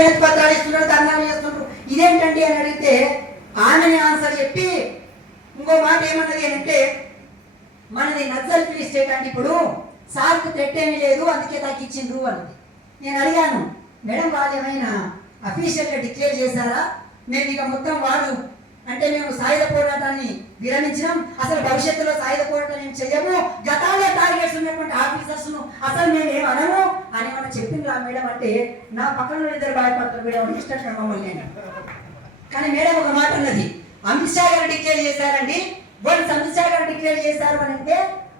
వినతి పత్రాలు ఇస్తున్నారు, ధర్నాలు చేస్తున్నారు. ఇదేంటండి అని అడిగితే ఆమెని ఆన్సర్ చెప్పి ఇంకో మాట ఏమన్నది అంటే, మనది నక్సల్ ఫ్రీ స్టేట్ అంటే ఇప్పుడు సార్కు థ్రెట్ ఏమీ లేదు అందుకే తగ్గించిండ్రు అన్నది. నేను అడిగాను, మేడం వాళ్ళు ఏమైనా అఫీషియల్గా డిక్లేర్ చేశారా, మేము ఇక మొత్తం వాడు అంటే మేము సాయుధ పోరాటాన్ని విరమించినాం, అసలు భవిష్యత్తులో సాయుధ పోరాటం ఏం చెయ్యము, గతంలో టార్గెట్స్ ఉన్నటువంటి ఆఫీసర్స్ను అసలు మేము ఏం అనము అని మనం చెప్పిండ్రా మేడం అంటే, నా పక్కన ఇద్దరు భయపడతారు మేడం ఇష్టం మమ్మల్ని. కానీ మేడం ఒక మాట అన్నది, అమిత్ షా గారు డిక్లేర్ చేశారండి, వాళ్ళు అమిత్ షా గారు డిక్లేర్ చేశారు అని అంటే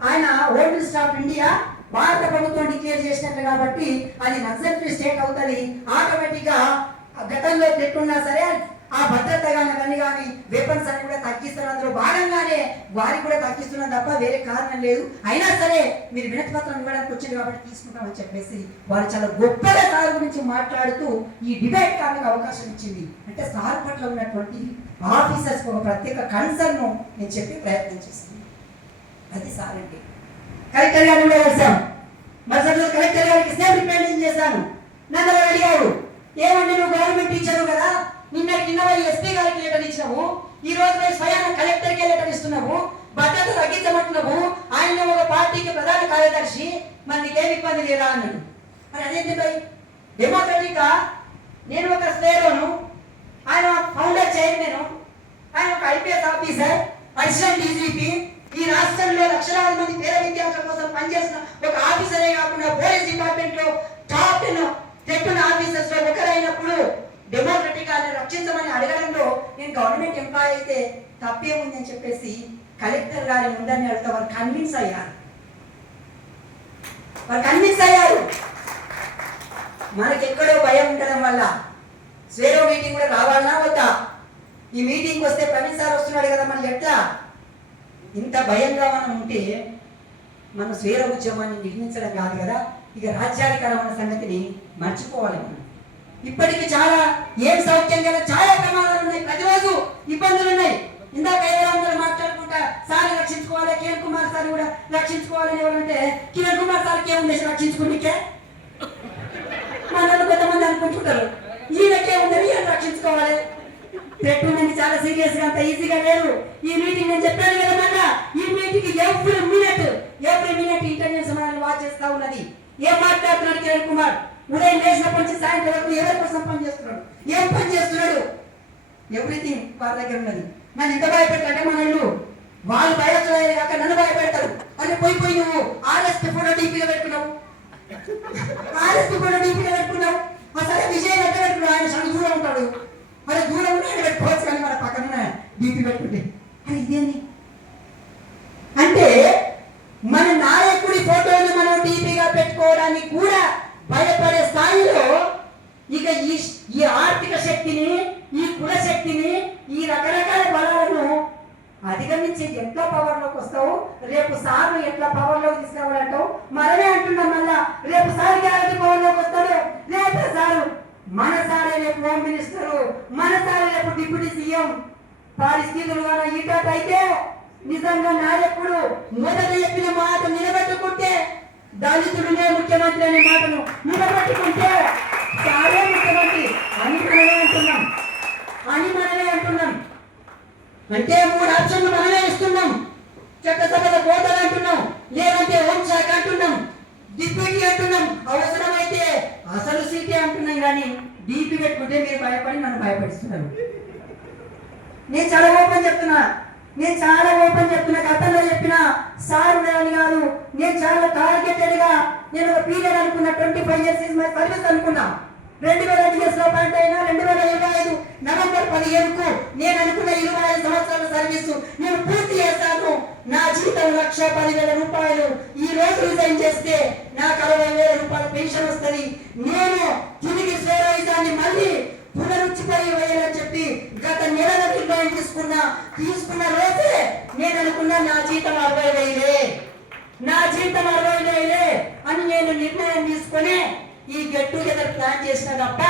ఆయన హోమ్ మినిస్టర్ ఆఫ్ ఇండియా భారత ప్రభుత్వం డిక్లేర్ చేసినట్లు కాబట్టి అది నక్సల్ ఫ్రీ స్టేట్ అవుతుంది. ఆటోమేటిక్ గా గతంలో పెట్టున్నా సరే ఆ భద్రత కానీ కానీ వెపన్స్ అని కూడా తగ్గిస్తారు, అందులో భాగంగానే వారికి కూడా తగ్గిస్తున్నాం తప్ప వేరే కారణం లేదు. అయినా సరే మీరు వినతి పత్రం ఇవ్వడానికి వచ్చింది కాబట్టి తీసుకుంటామని చెప్పేసి వారు చాలా గొప్పగా సార్ గురించి మాట్లాడుతూ ఈ డిబేట్ కాలకు అవకాశం ఇచ్చింది. అంటే సార్ పట్ల ఉన్నటువంటి ఆఫీసర్స్ ఒక ప్రత్యేక కన్సర్న్ నేను చెప్పి ప్రయత్నం చేస్తాను. అది సార్ అంటే కలెక్టర్ గారిని కూడా కలిసాం, మరుసటి కలెక్టర్ గారికి సేమ్ రిప్రజెంటేషన్ చేశాను. నన్ను అడిగారు, ఏమంటే నువ్వు గవర్నమెంట్ టీచరు కదా, నిన్న ఎస్పీ గారికి లెటర్ ఇచ్చినావు, ఈ రోజు స్వయాన కలెక్టర్కే లెటర్ ఇస్తున్నావు, భద్రత తగ్గించమంటున్నావు, ఆయన ఒక పార్టీకి ప్రధాన కార్యదర్శి, మరి నీకేం ఇబ్బంది లేదా అన్నాడు. మరి అదేంటి భయ్, డెమోక్రటిక్ గా నేను ఒక స్పేరోను, ఆయన ఫౌండర్ చైర్మన్, ఆయన ఒక ఐపీఎస్ ఆఫీసర్, అసిస్టెంట్ డీజీపీ, ఈ రాష్ట్రంలో లక్షలాది మంది పేద విద్యార్థుల కోసం పనిచేసిన ఒక ఆఫీసరే కాకుండా పోలీస్ డిపార్ట్మెంట్ లో టాప్ 10 ఆఫీసర్స్ లో ఒకరైనప్పుడు డెమోక్రటిక్ గా రక్షించమని అడగడంలో నేను గవర్నమెంట్ ఎంప్లాయీ అయితే తప్పేముంది అని చెప్పేసి కలెక్టర్ గారి ముందని అడిగితే వారు కన్విన్స్ అయ్యారు. మనకి ఎక్కడో భయం ఉండడం వల్ల స్వేరో మీటింగ్ కూడా రావాలన్నా వద్దా, ఈ మీటింగ్ వస్తే ప్రవీణ్ సార్ వస్తున్నాడు కదా, మనం ఎట్లా ఇంత భయంగా మనం ఉంటే మనం స్వేర ఉద్యమాన్ని నిర్మించడం కాదు కదా, ఇక రాజ్యాధికారమైన సంగతిని మర్చిపోవాలి. మనం ఇప్పటికీ చాలా ఏం సౌఖ్యం కదా, చాలా ప్రమాదాలు ఉన్నాయి, ప్రతిరోజు ఇబ్బందులు ఉన్నాయి. ఇందాక అందరూ మాట్లాడుకుంటా సార్ రక్షించుకోవాలి, కిరణ్ కుమార్ సార్ కూడా రక్షించుకోవాలని ఎవరంటే కిరణ్ కుమార్ సార్కి ఏముంది రక్షించుకునికే, మనల్ని కొంతమంది అనుకుంటుంటారు ఈయనకే ఉందని ఈయన రక్షించుకోవాలి. పెట్టుకునేది చాలా సీరియస్ గా, అంత ఈజీగా లేదు. ఈ మీటింగ్ నేను చెప్పాను కదా, మళ్ళా ఈ మీటింగ్ ఎవ్రీ మినిట్ ఇంటెలిజెన్స్ మనల్ని వాచ్ చేస్తా ఉన్నది. ఏం మాట్లాడుతున్నాడు కిరణ్ కుమార్, ఉదయం లేచినప్పటి నుంచి సాయంత్రం వరకు ఎవరి కోసం పని చేస్తున్నాడు, ఏం పని చేస్తున్నాడు, ఎవ్రీథింగ్ వారి దగ్గర ఉన్నది. నన్ను ఎంత భయపెట్టాలంటే మనల్ని వాళ్ళు భయపడలేదు కాక నన్ను భయపెడతారు. అంటే పోయి నువ్వు ఆర్ఎస్పీ ఫోటో డీపీగా పెట్టుకున్నావు, అసలు విజయ్ ఎక్కడ పెట్టుకున్నావు, ఆయన చాలా దూరం ఉంటాడు, మరి దూరం ఉంటే ఆయన పెట్టుకోవచ్చు కానీ మన పక్కన డీపీ పెట్టుకుంటే అది ఇదేంది అంటే మన నాయకుడి ఫోటోని మనం డీపీగా పెట్టుకోవడానికి కూడా భయపడే స్థాయిలో ఇక ఈ ఆర్థిక శక్తిని, ఈ కుల శక్తిని, ఈ రకరకాల బలాలను అధిగమించి ఎట్లా పవర్లోకి వస్తావు, రేపు సార్ ఎట్లా పవర్లోకి తీసుకురావాలంటావు. మనమే అంటున్నాం మళ్ళా రేపు సార్ గ్యారంటీ పవర్లోకి వస్తాడు, రేపు సారు మన సారే రేపు హోమ్ మినిస్టర్, మన సారే రేపు డిప్యూటీ సీఎం. పరిస్థితులు అయితే నిజంగా నాయకుడు మొదట చెప్పిన మాట నిలబెట్టుకుంటే, దళితుడినే ముఖ్యమంత్రి అనే మాటను నిలబెట్టుకుంటే సారే ముఖ్యమంత్రి అని మనమే అంటున్నాం. అంటే 3 ఆప్షన్లు మనమే ఇస్తున్నాం. చట్టసభల కోతలు అంటున్నాం, లేదంటే హోంశాఖ అంటున్నాం, డిప్యూటీ అంటున్నాం, అవసరమైతే అసలు సీటే అంటున్నాం. కానీ డీపీ పెట్టుకుంటే మీరు భయపడి నన్ను భయపడిస్తున్నారు. నేను చాలా ఓపెన్ చెప్తున్నా, గతంలో చెప్పిన సార్ అని కాదు, నేను చాలా టార్గెటెడ్ గా నేను ఒక పీరియడ్ అనుకున్నా, 25 years ఇస్ మై సర్వీస్ అనుకున్నా. 2005 లో పాయింట్ అయినా 2025 నవంబర్ 15కు నేను అనుకున్న 25 సంవత్సరాల సర్వీసు నేను పూర్తి చేశాను. నా జీతం 1,10,000 రూపాయలు. ఈ రోజు రిజైన్ చేస్తే నాకు 60,000 రూపాయల పెన్షన్ వస్తుంది. నేను తిరిగి స్వేరాయిజాన్ని మళ్ళీ పునరుచ్చిపోయేయాలని చెప్పి గత నెలలో నిర్ణయం తీసుకున్న రోజే నేను అనుకున్నా నా జీతం 60,000 అని నేను నిర్ణయం తీసుకుని ఈ గెట్ టుగెదర్ ప్లాన్ చేసిన తప్ప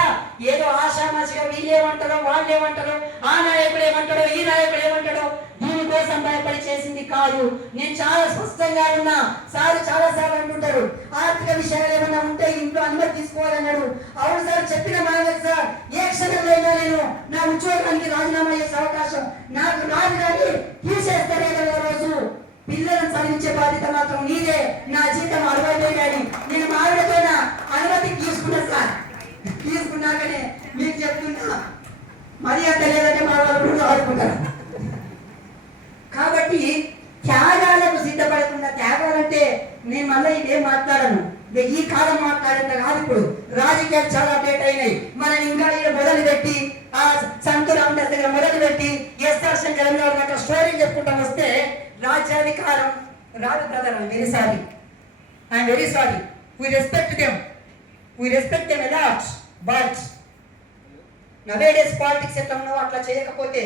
ఏదో ఆషామాషిగా వీళ్ళేమంటారో వాళ్ళేమంటారో, ఆ నాయకుడు ఏమంటాడో ఈ నాయకుడు ఏమంటాడో దీనికోసం భయపడి చేసింది కాదు. నేను చాలా స్పష్టంగా ఉన్నా. సార్ చాలా సార్లు అంటుంటారు ఆర్థిక విషయాలు ఏమన్నా ఉంటే ఇంట్లో అనుమతి తీసుకోవాలన్నాడు. అవును సార్, చెప్పిన మానవ సార్ నా ఉద్యోగానికి రాజీనామా చేసే అవకాశం నాకు రాదు, కానీ తీసేస్తారేదో రోజు పిల్లలను చదివించే బాధ్యత మాత్రం నీదే. నా జీతం 60,000 అని నేను మా ఆవిడతో అనుమతి తీసుకున్నా సార్. తీసుకున్నాకనే మీకు చెప్తున్నా, మరి అంత లేదంటే మా వాళ్ళు కూడా ఆడుకుంటారు. కాబట్టి త్యాగాలకు సిద్ధపడకుండా, త్యాగాలంటే నేను మళ్ళీ ఇదేం మాట్లాడను, ఈ కాలం మాట్లాడేంత కాదు. ఇప్పుడు రాజకీయాలు చాలా అప్డేట్ అయినాయి. మనం ఇంకా ఇక్కడ మొదలుపెట్టి ఆ సంతు రామదాస్ దగ్గర మొదలుపెట్టి ఎస్ఆర్ శంకర్ అక్కడ స్టోరీ చెప్పుకుంటా వస్తే రాజ్యాధికారం రాదు brother. I'm very sorry. We respect them a lot, but nowadays politics ఎట్లా ఉన్నావు అట్లా చేయకపోతే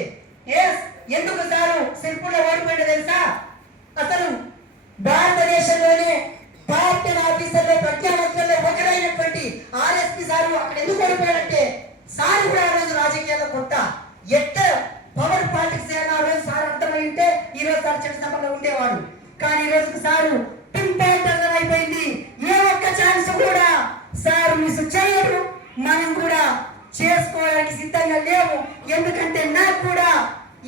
ఎందుకు సారు సింపుల్ గా ఓడిపోయింది తెలుసా? అసలు భారతదేశంలోనే పార్టీ ఆఫీసర్లో ప్రజ్ఞావంతుల్లో ఒకరైనటువంటి ఆర్ఎస్పీ సారు అక్కడ ఎందుకు ఓడిపోయాడంటే, సారు కూడా ఆ రోజు రాజకీయాల్లో కొత్త ఎట్ట పవర్ పాలిటిక్స్ ఆ రోజు సార్ అర్థమై ఉంటే ఈ రోజు సార్ చట్టసభలో ఉండేవాడు. కానీ ఈ రోజు సారు పింపాయింట్ అయిపోయింది. ఏ ఒక్క ఛాన్స్ కూడా సార్ మిస్ చేయరు. మనం కూడా చేసుకోవడానికి సిద్ధంగా లేవు. ఎందుకంటే నాకు కూడా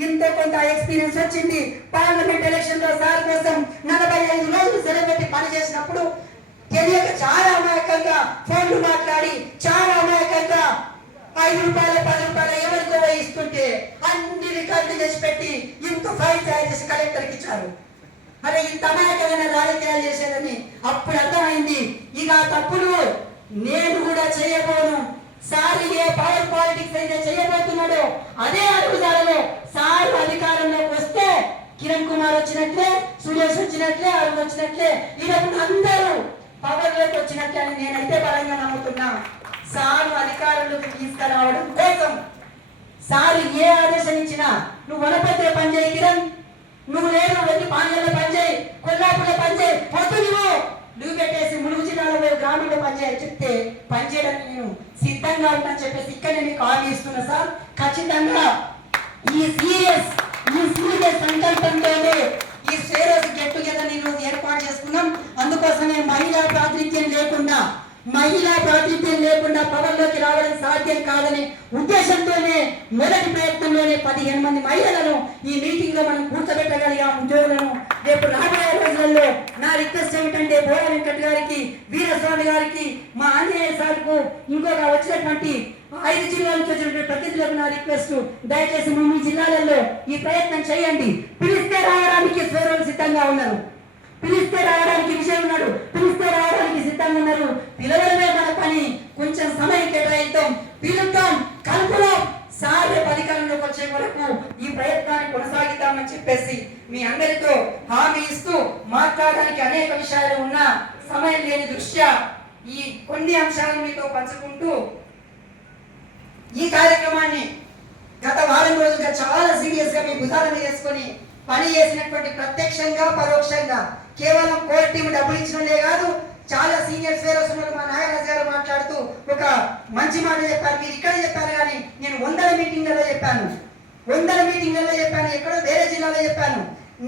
ఎంతో కొంత ఎక్స్పీరియన్స్ వచ్చింది. పార్లమెంట్ ఎలక్షన్ లో సార్ కోసం 45 రోజులు సెలవు పెట్టి పని చేసినప్పుడు తెలియక చాలా అమాయకంగా ఫోన్లు మాట్లాడి, చాలా అమాయకంగా 5 రూపాయలు 10 రూపాయలు ఎవరికో ఇస్తుంటే అన్ని రికార్డులు చేసి పెట్టి ఇంత ఫైల్ తయారు చేసి కలెక్టర్కి ఇచ్చారు. అరే ఇంత అమాయకమైన రాజకీయాలు చేసేదని అప్పుడు అర్థమైంది. ఇక తప్పులు నేను కూడా చేయబోను. సార్ ఏ పవర్ పాలిటిక్స్ అయితే చేయబోతున్నాడో అదే అడుగుదాలలో సార్ అధికారంలోకి వస్తే కిరణ్ కుమార్ వచ్చినట్లే, సురేష్ వచ్చినట్లే, అరుణ్ వచ్చినట్లే, ఇదప్పుడు అందరూ పవర్ లోకి వచ్చినట్లే అని నేనైతే బలంగా నమ్ముతున్నా. సార్ అధికారంలోకి తీసుకురావడం కోసం సార్ ఏ ఆదేశం ఇచ్చినా, నువ్వు వనపత్ర పనిచేయి కిరణ్, నువ్వు లేదు వెళ్ళి పాండ్యంలో పనిచేయి, కొల్లాపులో పనిచేయి, పొద్దు నువ్వు పెట్టేసి ములుగు జిల్లాలో గ్రామంలో పనిచేయాలి చెప్తే పనిచేయడానికి నేను సిద్ధంగా ఉంటాను చెప్పేసి ఇక్కడే మీకు హామీ ఇస్తున్నా సార్. ఖచ్చితంగా ఈ సీరియస్ సంకల్పంతోనే ఈ శ్రేయస్ గెట్ టుగెదర్ ఈ రోజు ఏర్పాటు చేసుకున్నాం. అందుకోసమే మహిళా ప్రాతినిధ్యం లేకుండా పవర్లోకి రావడం సాధ్యం కాదనే ఉద్దేశంతోనే మొదటి ప్రయత్నంలోనే 15 మంది మహిళలను ఈ మీటింగ్ లో మనం కూర్చోబెట్టగలిగాం, ఉద్యోగులను. రేపు రాబోయే రోజులలో నా రిక్వెస్ట్ ఏమిటంటే బోర వెంకట్ గారికి, వీరస్వామి గారికి, మా ఆంజనేయ సార్కు, ఇంకొక వచ్చినటువంటి 5 జిల్లాల నుంచి వచ్చినటువంటి ప్రతినిధులకు నా రిక్వెస్ట్, దయచేసి మీ జిల్లాలలో ఈ ప్రయత్నం చేయండి. పిలిస్తే రావడానికి స్వరం సిద్ధంగా ఉన్నారు, పిలిస్తే రావడానికి విషయం ఉన్నాడు, పిలిస్తే రావడానికి సిద్ధంగా ఉన్నారు. పిలవడమే మన పని. కొంచెం సమయం కేటాయిద్దాం, పిలుద్దాం, కలుపుదాం. సార్ అధికారంలోకి వచ్చే వరకు ఈ ప్రయత్నాన్ని కొనసాగిద్దామని చెప్పేసి మీ అందరితో హామీ ఇస్తూ, మాట్లాడడానికి అనేక విషయాలు ఉన్న సమయం లేని దృష్ట్యా ఈ కొన్ని అంశాలను మీతో పంచుకుంటూ ఈ కార్యక్రమాన్ని గత వారం రోజులుగా చాలా సీరియస్ గా మీ భుజాల మీద వేసుకొని పని చేసినటువంటి ప్రత్యక్షంగా పరోక్షంగా కేవలం కోర్ టీం డబ్బులు ఇచ్చినలే కాదు, చాలా సీనియర్ ఫేరోస్ ఉన్నారు. మా నాగరాజు గారు మాట్లాడుతూ ఒక మంచి మాట చెప్పారు. మీరు ఇక్కడ చెప్పారు కానీ నేను 100 మీటింగ్లలో చెప్పాను, ఎక్కడో వేరే జిల్లాలో చెప్పాను.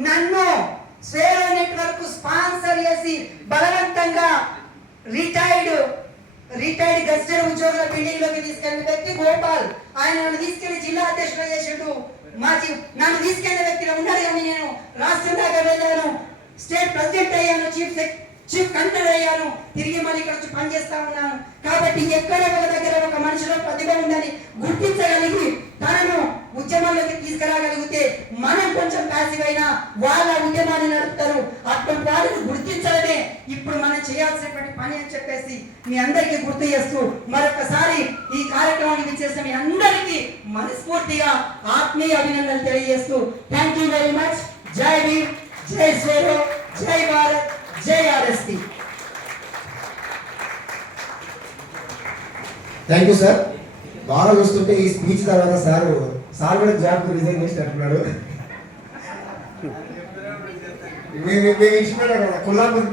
నన్ను స్వేరో నెట్వర్క్ స్పాన్సర్ చేసి బలవంతంగా రిటైర్డ్ గస్టెడ్ ఉద్యోగుల బిల్డింగ్ లోకి తీసుకెళ్లిన వ్యక్తి గోపాల్. ఆయన నన్ను తీసుకెళ్లి జిల్లా అధ్యక్షుడు చేసాడు. నన్ను తీసుకెళ్లిన వ్యక్తిలో ఉన్నారు. కానీ నేను రాష్ట్రం దాకా వెళ్ళాను, స్టేట్ ప్రెసిడెంట్ అయ్యాను, చీఫ్ కలెక్టర్ అయ్యాను, తిరిగి మళ్ళీ ఇక్కడ వచ్చి పనిచేస్తా ఉన్నాను. కాబట్టి ఎక్కడ ఒక దగ్గర ఒక మనిషిలో ప్రతిభ ఉందని గుర్తించగలిగి తనను ఉద్యమంలోకి తీసుకురాగలిగితే మనం కొంచెం ప్యాసివ్ అయినా వాళ్ళ ఉద్యమాన్ని నడుపుతారు. అటువంటి వాళ్ళని గుర్తించడమే ఇప్పుడు మనం చేయాల్సినటువంటి పని అని చెప్పేసి మీ అందరికీ గుర్తు చేస్తూ మరొకసారి ఈ కార్యక్రమానికి చేసిన మీ అందరికీ మనస్ఫూర్తిగా ఆత్మీయ అభినందనలు తెలియజేస్తూ థ్యాంక్ యూ వెరీ మచ్. జై భీమ్, జై శ్రీరో, జై భారత్, జై ఆర్ఎస్పీ. Thank you sir. బాగా చూస్తుంటే ఈ స్పీచ్ తర్వాత సార్ కూడా జాబ్ రిజైన్ చేసినట్టున్నాడు. మేము ఇచ్చిపోయాడు కదా కొల్లాపూర్